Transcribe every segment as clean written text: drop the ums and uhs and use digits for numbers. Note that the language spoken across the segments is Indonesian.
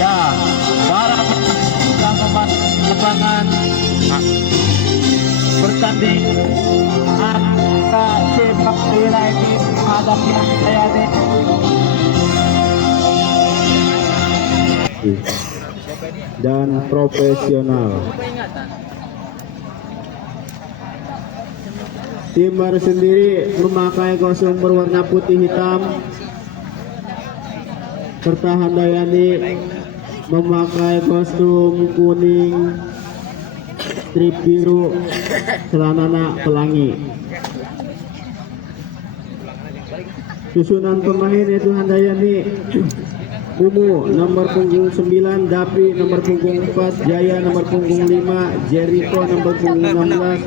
Ya, para lapangan bertanding antara sepak bola ini menghadapi Antayani. Dan profesional. Timur sendiri memakai kostum berwarna putih hitam, serta Handayani memakai kostum kuning strip biru celana pelangi. Susunan pemain yaitu Handayani, Mumu nomor punggung 9, Dapi nomor punggung 4, Jaya nomor punggung 5, Jericho nomor punggung 16,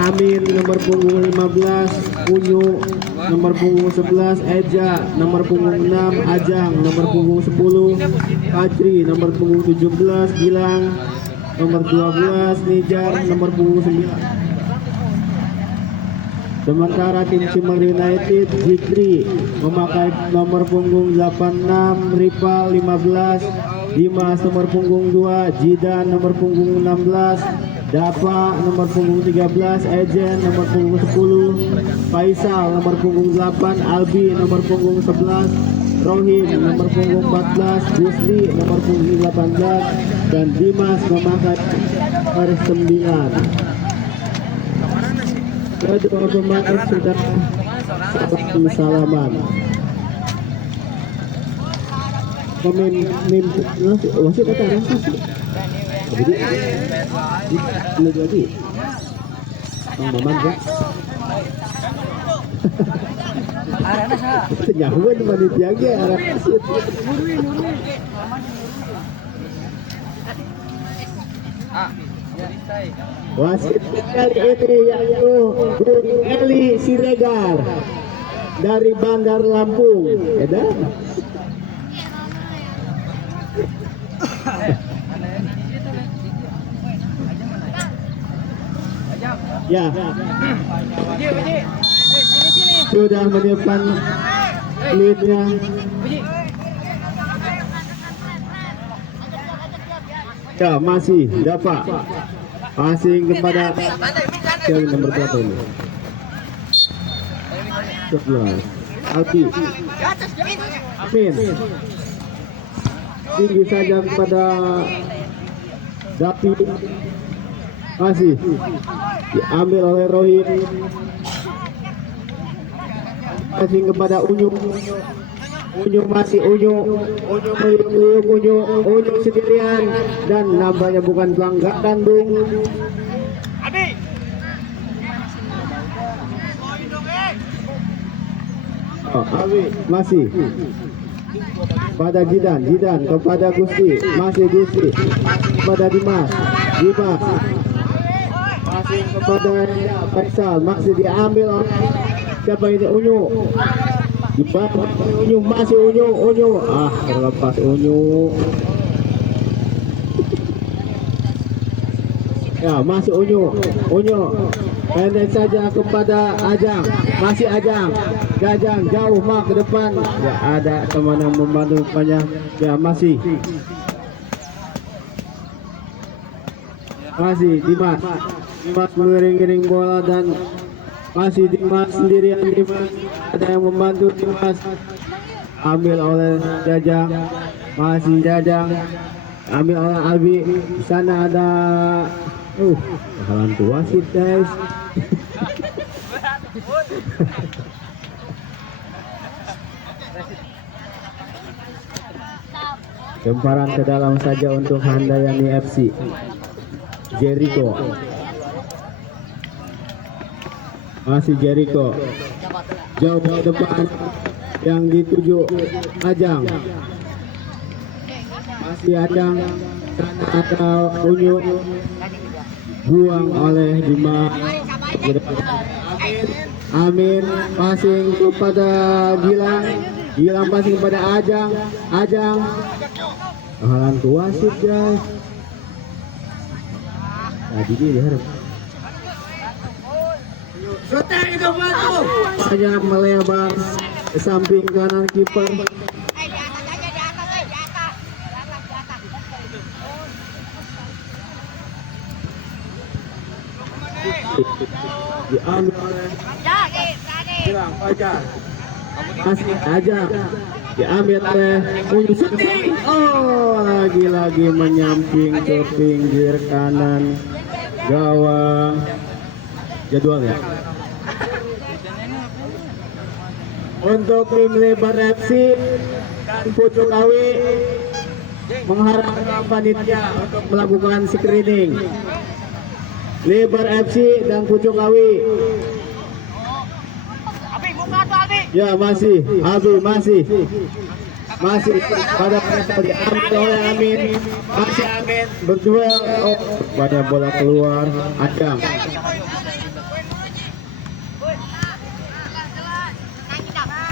Amin nomor punggung 15, Unyu nomor punggung 11, Eja nomor punggung 6, Ajang nomor punggung 10, Fajri nomor punggung 17, Gilang nomor 12, Nijar nomor punggung 9. Sementara tim Cimahi United, Zikri memakai nomor punggung 86, Rival 15, Dimas nomor punggung 2, Jidan nomor punggung 16, Dapa nomor punggung 13, Ejen nomor punggung 10, Faisal nomor punggung 8, Albi nomor punggung 11, Rohim nomor punggung 14, Gusli nomor punggung 18, dan Dimas memakai nomor 9. Kedua pemain sudah salaman. Wasit kata rasa sih. Jadi lagi. Maman ya. Arana sa. Senyahuan di panitia ge arah wasit. Wasit kali ini yaitu Bung Eli Siregar dari Bandar Lampung. Ya, sudah menyimpan leadnya. Ya, masih dapat passing kepada nomor berapa ini? 11. Albi. Amin. Tinggi saja kepada Dapi. Masih diambil oleh Rohim. Passing kepada Unyu. Unyu sendirian dan nampaknya bukan pelanggaran Bung. Abi masih pada Jidan kepada Gusti, masih Gusti kepada Dimas masih kepada Faisal, masih diambil oleh siapa ini? Unyu masih Unyu terlepas Unyu. Ya, masih Unyu pendek saja kepada Ajang, masih Ajang jauh mak ke depan, ya ada teman yang membantu rupanya. Ya, masih Dimas mengiring bola dan masih Dimas sendirian. Ada yang membantu Dimas, ambil oleh Jajang, masih Jajang ambil oleh Albi. Di sana ada bakalan wasit guys. Lemparan ke dalam saja untuk Handayani FC. Jericho. Masih Jericho. Jauh ke depan yang dituju Ajang. Masih Ajang. Ada Unyu. Buang oleh Dimas. Amin. Passing kepada Gilang passing kepada Ajang. Halan ke wasit guys. Tadi dia diharap. Banyak melebar ke samping kanan kiper. diambil oleh Gilang Fajar. Masih Ajang diambil oleh Unyu Syuting. Oh, lagi-lagi menyamping ke pinggir kanan gawang. Jadwal ya. Untuk tim Lebar FC dan Pucuk Awi mengharapkan panitia untuk melakukan screening. Lebar FC dan Pucuk Awi. Ya masih, Abi masih pada pressure diambil oleh Amin. Masih Amin berduel. Oh, banyak bola keluar. Ajang.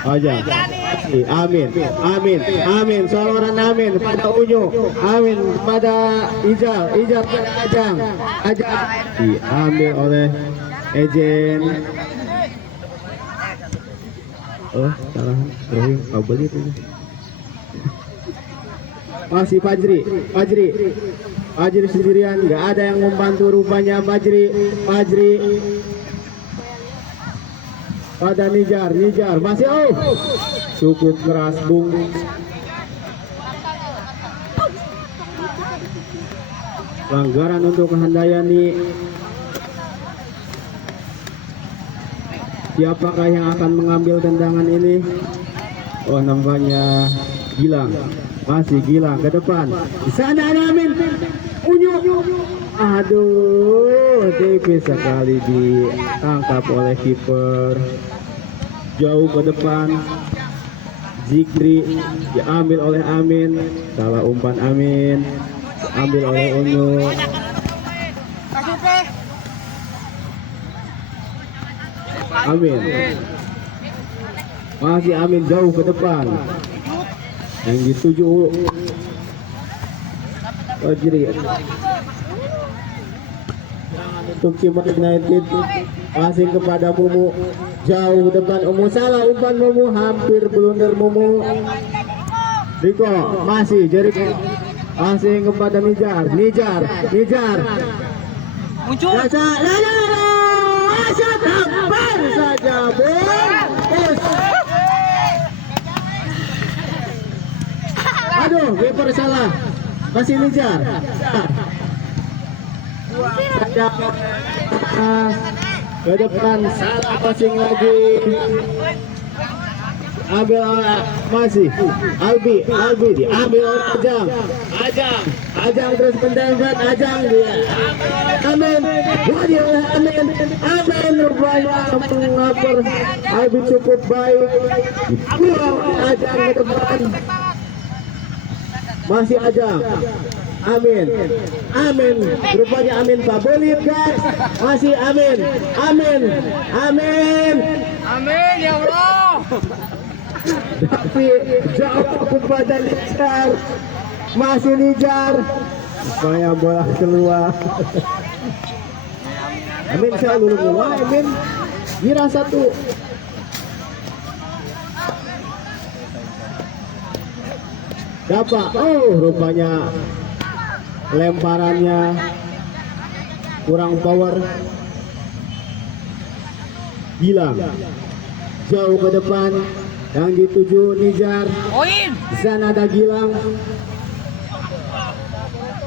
Ajang. Amin. Seorang Amin pada Unyu. Amin pada Ijal pada Ajang. Diambil oleh Ejen. Oh, salah. Rohim kabel itu. Masih Fajri sendirian, nggak ada yang membantu rupanya. Fajri pada Nijar masih cukup keras Bung. Pelanggaran untuk Handayani. Siapakah yang akan mengambil tendangan ini? Oh, nampaknya Gilang. Masih Gilang ke depan. Di sana ada Amin. Unyu. Aduh, tipis sekali ditangkap oleh kiper. Jauh ke depan. Zikri diambil oleh Amin. Salah umpan Amin. Ambil oleh Unyu. Amin. Masih Amin jauh ke depan. Yang dituju Fajri. Untuk Cimahi United passing kepada Mumu. Jauh ke depan salah umpan Mumu, hampir blunder Mumu. Riko masih Jericho. Passing kepada Nijar. Muncul. Tampar saja, Bos. Aduh, kiper salah. Masih Nijar. Ke depan salah passing lagi. Ambil masih Albi diambil oleh Ajang terus pendempat. Ajang dia Amin oleh Amin rupanya mengapar. Albi cukup baik, dibuang Ajang ke depan. Masih Ajang. Amin rupanya Amin pabelit guys. Masih Amin Ya Allah. tapi jauh kepada Nijar. Masih Nijar, supaya bola keluar. Amin selalu keluar. Amin kira satu. Dapat. Rupanya lemparannya kurang power. Gilang jauh ke depan. Yang dituju Nijar. Di sana ada Gilang.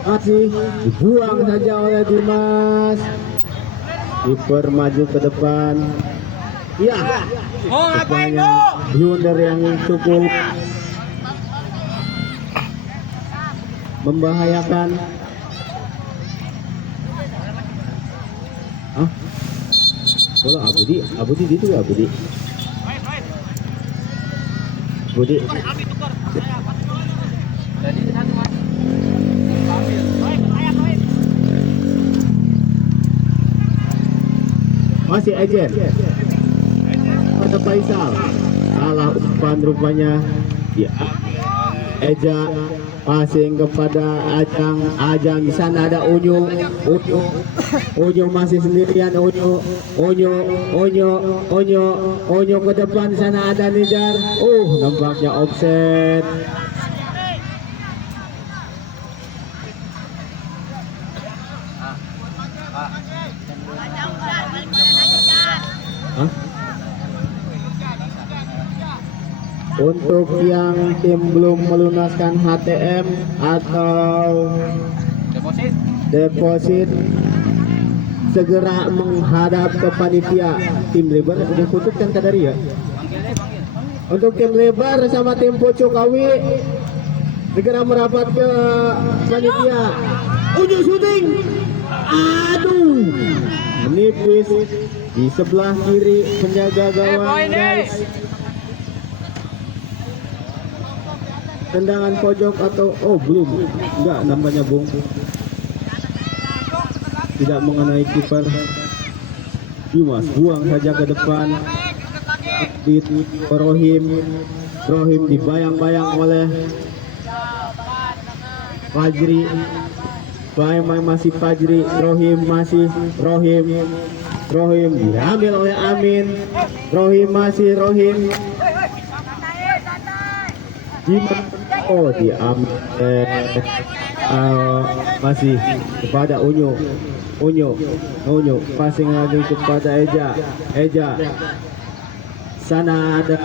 Masih dibuang saja oleh Dimas. Kiper maju ke depan. Ya. Rupanya blunder yang cukup membahayakan. Bola Abudi itu ya Abudi. Masih Ejen. Pada Faisal. Salah umpan rupanya. Ya. Eja passing kepada Ajang. Di sana ada Unyu masih sendirian. Unyu ke depan. Di sana ada Nijar. Nampaknya offset. Untuk yang tim belum melunaskan HTM atau deposit segera menghadap ke panitia. Tim lebar udah khususkan kadari ya. Untuk tim lebar sama tim Pucuk Awi segera merapat ke panitia. Unyu syuting. Aduh, menipis di sebelah kiri penjaga gawang guys. Tendangan pojok atau belum, enggak namanya Bung, tidak mengenai kiper. Dimas buang saja ke depan di Rohim dibayang-bayang oleh Fajri. Masih Fajri, Rohim diambil oleh Amin. Rohim diambil masih kepada Unyu passing lagi kepada Eja. Sana ada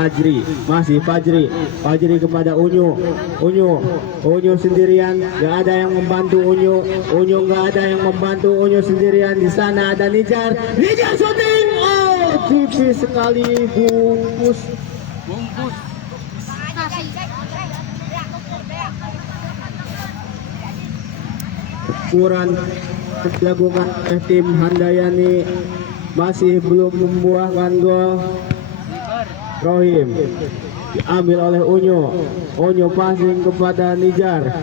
Ajri, masih Fajri kepada Unyu sendirian, gak ada yang membantu Unyu gak ada yang membantu Unyu sendirian. Di sana ada Nijar shooting, tipis sekali, bungkus. Ukuran dilakukan oleh tim Handayani masih belum membuahkan gol. Rohim diambil oleh Unyu passing kepada Nijar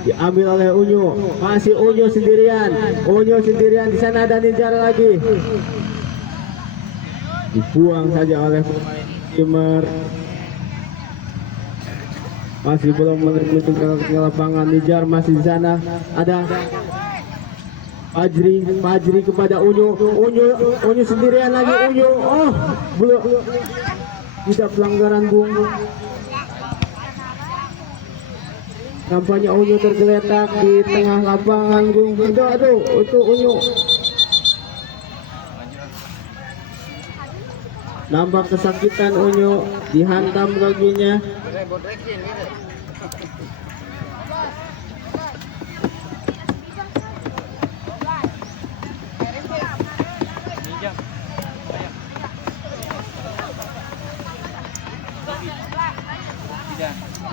diambil oleh Unyu, masih Unyu sendirian. Di sana ada Nijar lagi, dibuang saja oleh Timur. Masih belum menuju ke lapangan. Nijar masih di sana, ada Fajri kepada Unyu sendirian lagi. Belum, tidak pelanggaran Bung. Nampaknya Unyu tergeletak di tengah lapangan Bung. Aduh, itu Unyu. Nampak kesakitan Unyu, dihantam kakinya.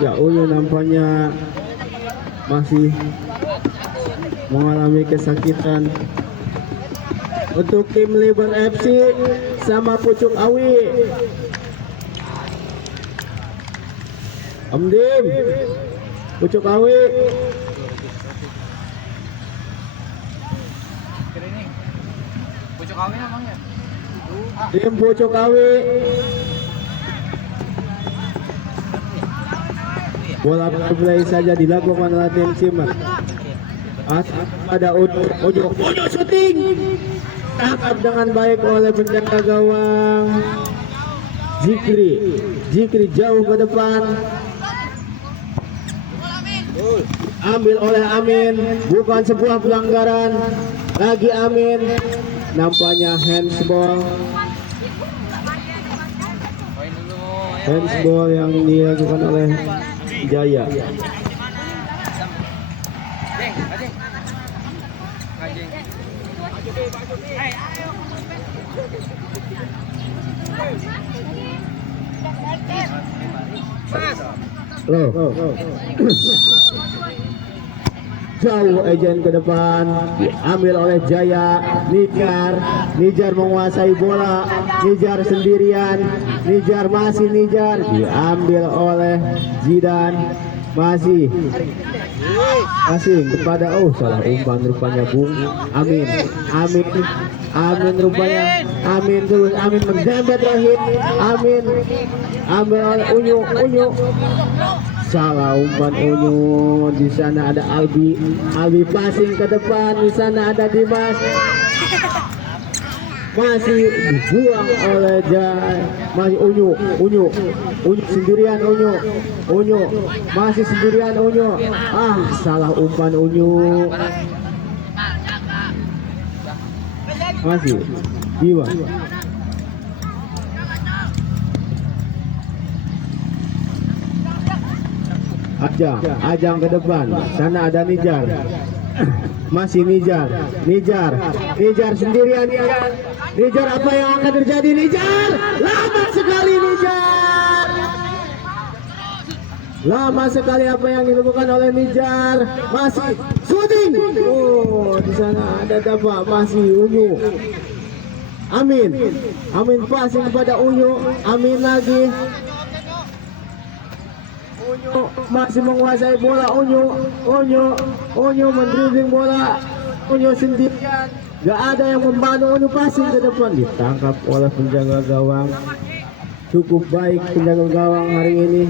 Ya, Unyu nampaknya masih mengalami kesakitan. Untuk tim Lebar FC sama Pucuk Awi, Amdim, Pucuk Awi. Pucuk Awi namanya. Tim Pucuk Awi. Bola play saja dilakukan oleh tim Cimat. Ada Unyu shooting. Tangkap dengan baik oleh penjaga gawang Zikri jauh ke depan. Ambil oleh Amin, bukan sebuah pelanggaran. Lagi Amin, nampaknya handsball yang dilakukan oleh Jaya. Jauh ejen ke depan, diambil oleh Jaya. Nijar menguasai bola. Nijar sendirian. Masih Nijar diambil oleh Zidan. Masih kepada salah umpan rupanya Bung. Amin rupanya. Amin mendempet Rohim. Amin ambil oleh Unyu. Salah umpan Unyu. Di sana ada Albi passing ke depan. Di sana ada Dimas. Masih dibuang oleh masih Unyu sendirian. Unyu masih sendirian. Salah umpan Unyu. Masih Dimas Ajang ke depan. Sana ada Nijar. Masih Nijar sendirian. Nijar, apa yang akan terjadi? Nijar, lama sekali apa yang dilakukan oleh Nijar. Masih shooting. Oh, di sana ada dapat masih Unyu. Amin passing kepada Unyu. Amin lagi. Unyu masih menguasai bola. Unyu mendribbling bola. Unyu sendirian. Gak ada yang membantu. Unyu passing ke depan, ditangkap oleh penjaga gawang. Cukup baik penjaga gawang hari ini.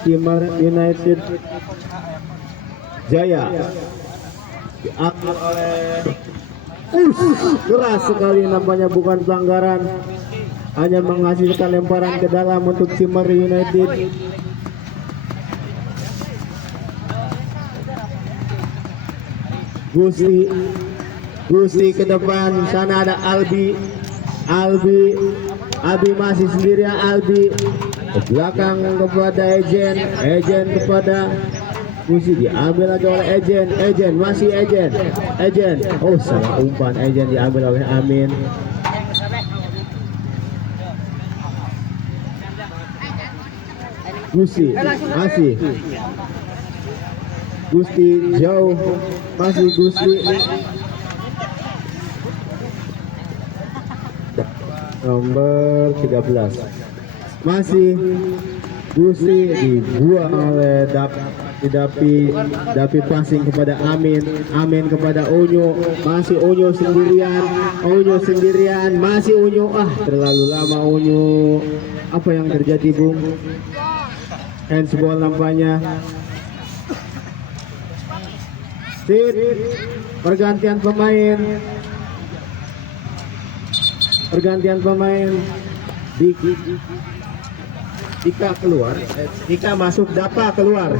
Timor United Jaya diambil oleh keras sekali, nampaknya bukan pelanggaran, hanya menghasilkan lemparan ke dalam untuk Timor United. Gusti ke depan, sana ada Albi masih sendirian. Albi ke belakang kepada Ejen kepada Gusti, diambil lagi oleh Ejen masih Ejen. Oh, salah umpan. Ejen diambil oleh Amin. Gusti masih Gusti jauh, masih Gusti nomor 13 masih Gusti, dibuang oleh Dapi passing kepada Amin kepada Unyu, masih Unyu sendirian, masih Unyu. Terlalu lama Unyu. Apa yang terjadi, Bung? Handsball nampaknya. Pergantian pemain. Dika keluar, Dika masuk, Dapa keluar.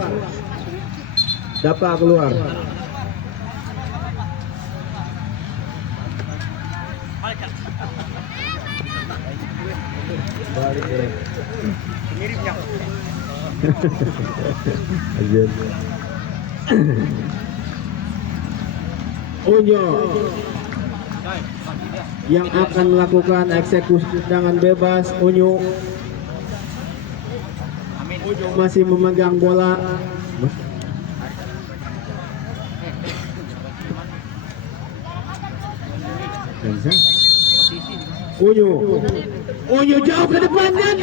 Balik ya. Miripnya. Unyu yang akan melakukan eksekusi tendangan bebas. Unyu masih memegang bola. Unyu jauh ke depan dan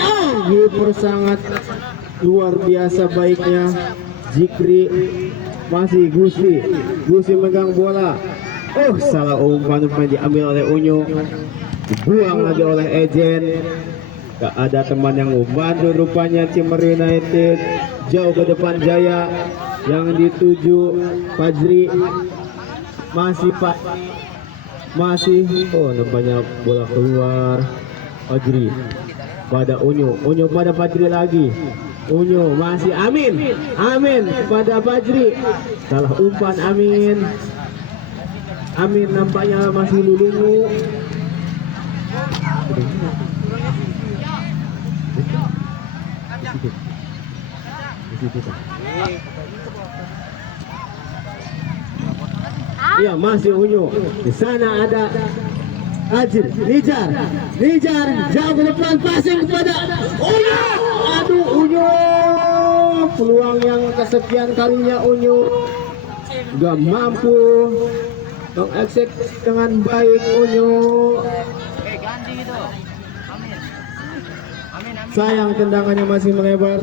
kiper sangat luar biasa baiknya. Zikri masih Gusti megang bola. Salah umpan diambil oleh Unyu, dibuang lagi oleh Ejen. Gak ada teman yang membantu rupanya. Timor United jauh ke depan. Jaya yang dituju Fajri, masih nampaknya bola keluar. Fajri pada Unyu pada Fajri lagi. Unyu masih Amin pada Fajri. Salah umpan Amin nampaknya masih lulungu. Ya, masih Unyu. Di sana ada Nijar jauh ke depan, passing kepada Unyu. Unyu, peluang yang kesekian kalinya Unyu gak mampu mengeksekusi dengan baik. Unyu, sayang tendangannya masih melebar.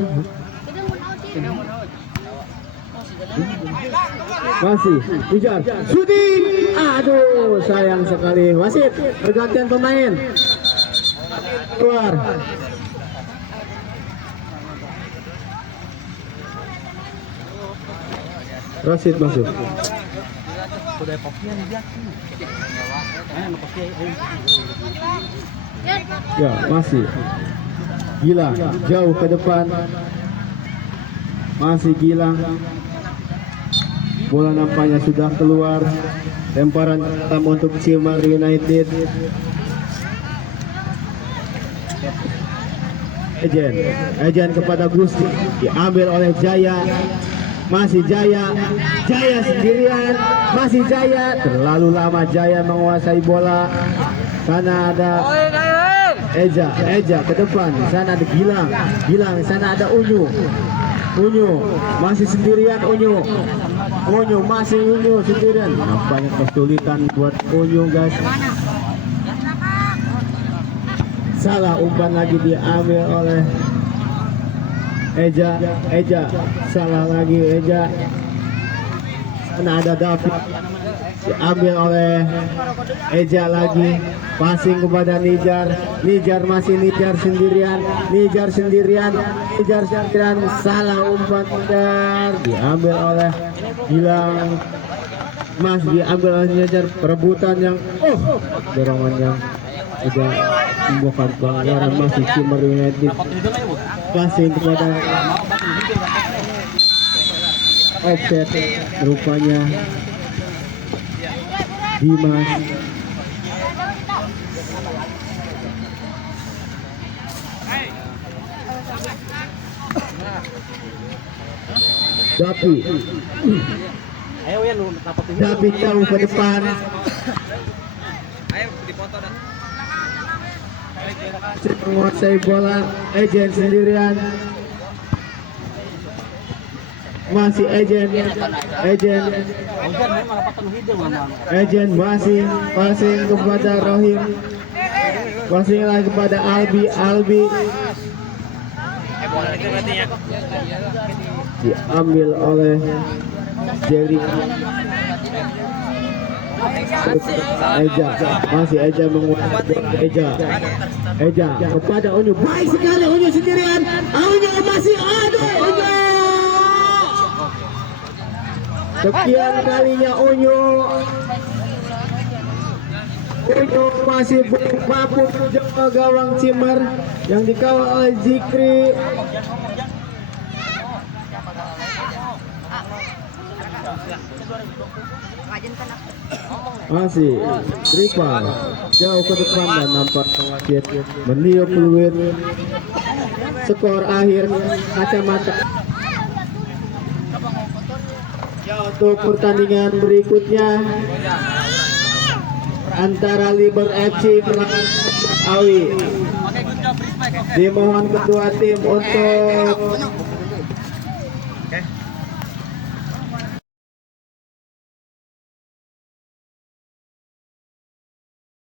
Masih Nijar shooting. Sayang sekali. Wasit, pergantian pemain keluar. Rashid masuk. Ya, masih Gilang jauh ke depan. Masih Gilang. Bola nampaknya sudah keluar. Lemparan pertama untuk Timor United. Ejen kepada Gusti, diambil oleh Jaya. masih Jaya. Jaya sendirian, masih Jaya. Terlalu lama Jaya menguasai bola. Sana ada Eja ke depan. Sana ada Gilang. Sana ada Unyu masih sendirian. Unyu sendirian. Banyak kesulitan buat Unyu, guys. Salah umpan lagi diambil oleh Eja. Salah lagi Eja. Sana ada David, diambil oleh Eja lagi. Passing kepada Nijar sendirian. Salah umpan Nijar, diambil oleh Gilang. Diambil oleh Nijar. Perebutan yang dorongan yang sudah membuahkan pelanggaran. Masih Cimar United. Passing kepada offset rupanya Dimas. David tahu ke depan. Ayo dipoto dah. Menguasai bola. Ejen sendirian. Masih Ejen masih passing kepada Rohim. Passing lagi kepada Albi. Diambil oleh Jerry. Eja menguasai. Eja kepada Unyu. Baik sekali Unyu sendirian. Unyu masih ada. Sekian kalinya Unyu masih belum mampu menjaga gawang Cimar yang dikawal oleh Zikri. Masih Rival jauh ke depan dan nampak wasit meniup peluit. Skor akhir kacamata. Untuk pertandingan berikutnya antara Liber FC melawan Awi. Dimohon kedua tim untuk